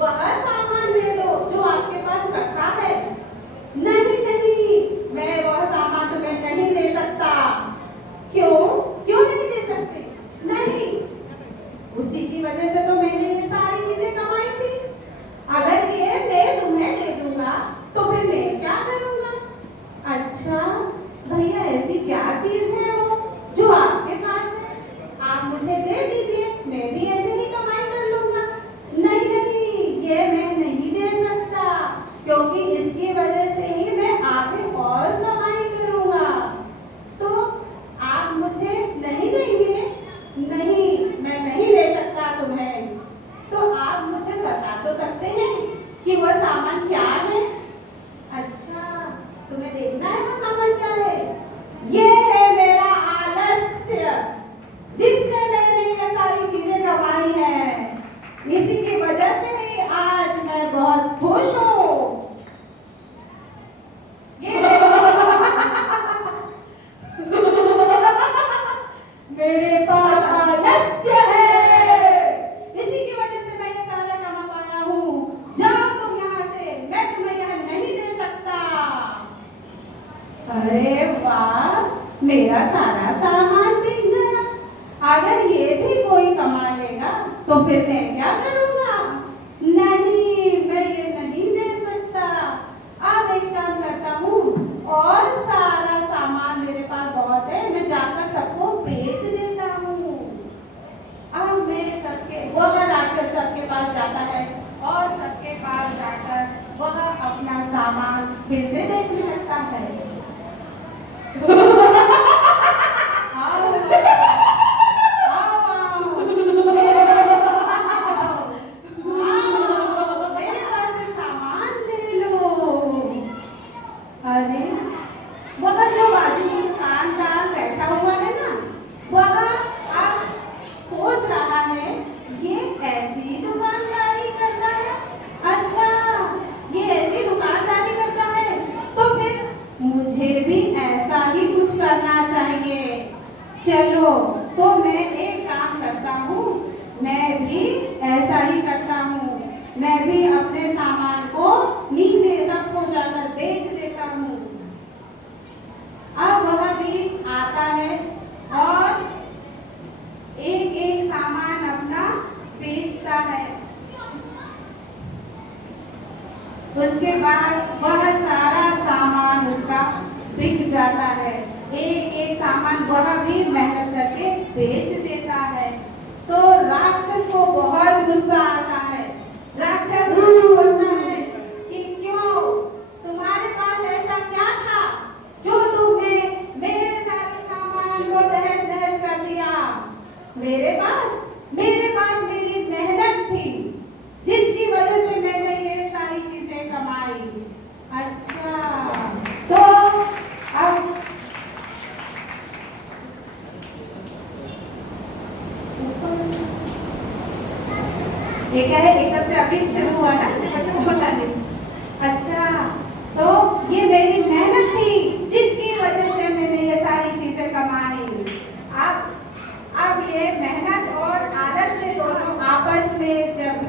वह सामान दे दो जो आपके पास रखा है। नहीं नहीं, मैं वह सामान तुम्हें नहीं दे सकता। क्यों? क्यों नहीं दे सकते? नहीं, उसी की वजह से तो मैंने ये सारी चीजें कमाई थी। अगर ये मैं तुम्हें दे दूंगा तो फिर मैं क्या करूंगा? अच्छा भैया, ऐसी क्या चीज है वो जो आपके पास है? आप मुझे दे दीजिए, मैं भी ऐसे ही कमाई कर लूंगा। नहीं नहीं, ये मैं नहीं दे सकता, क्योंकि इसकी वजह से ही मैं आगे और कमाई करूंगा। तो आप मुझे नहीं देंगे? नहीं, मैं नहीं दे सकता तुम्हें। तो आप मुझे बता तो सकते हैं कि वह सामान क्या है? अच्छा, तुम्हें देखना है वो सामान क्या है? ये है मेरा आलस्य, जिससे मैंने ये सारी चीजें कमाई है। इसी की वजह से ही आज मैं बहुत खुश हूँ। ये मेरे पास आलस्य है, इसी की वजह से मैं ये सारा कमा पाया हूँ। जाओ तुम यहाँ से, मैं तुम्हें यहाँ नहीं दे सकता। अरे वाह, मेरा सारा सामान बिक गया। अगर ये भी कोई कमा लेगा तो फिर मैं क्या करूँगा? नहीं, मैं ये नहीं दे सकता। अब एक काम करता हूँ, और सारा सामान मेरे पास बहुत है, मैं जाकर सबको बेच देता हूँ। अब मैं वह राक्षस सबके पास जाता है और सबके पास जाकर वह अपना सामान फिर से बेचने लगता है। मेरे पास से सामान ले लो। अरे, वह जो बाजू में दुकानदार बैठा हुआ है ना, वह अब सोच रहा है ये ऐसी दुकानदारी करता है। अच्छा, ये ऐसी दुकानदारी करता है तो फिर मुझे भी ऐसा ही कुछ करना चाहिए। चलो, तो मैं एक काम करता हूँ, मैं भी ऐसा ही करता हूँ। मैं भी अपने सामान को नीचे सबको जाकर बेच देता हूँ। अब वह भी आता है और एक एक सामान अपना बेचता है। उसके बाद वह सारा सामान उसका बिक जाता है। एक एक सामान वह भी मेहनत करके बेच देता है। तो राक्षस को बहुत गुस्सा आता है। राक्षस उसको बोलता है कि क्यों, तुम्हारे पास ऐसा क्या था जो तुमने मेरे सारे सामान को तहस नहस कर दिया? मेरे पास मेरी मेहनत थी, जिसकी वजह से मैंने ये सारी चीजें कमाई। अच्छा, तो अब ये क्या है, एकदम से अभी शुरू हुआ ना, कुछ बोला नहीं। अच्छा, तो ये मेरी मेहनत थी, जिसकी वजह से मैंने ये सारी चीजें कमाई। अब ये मेहनत और आलस से दोनों आपस में जब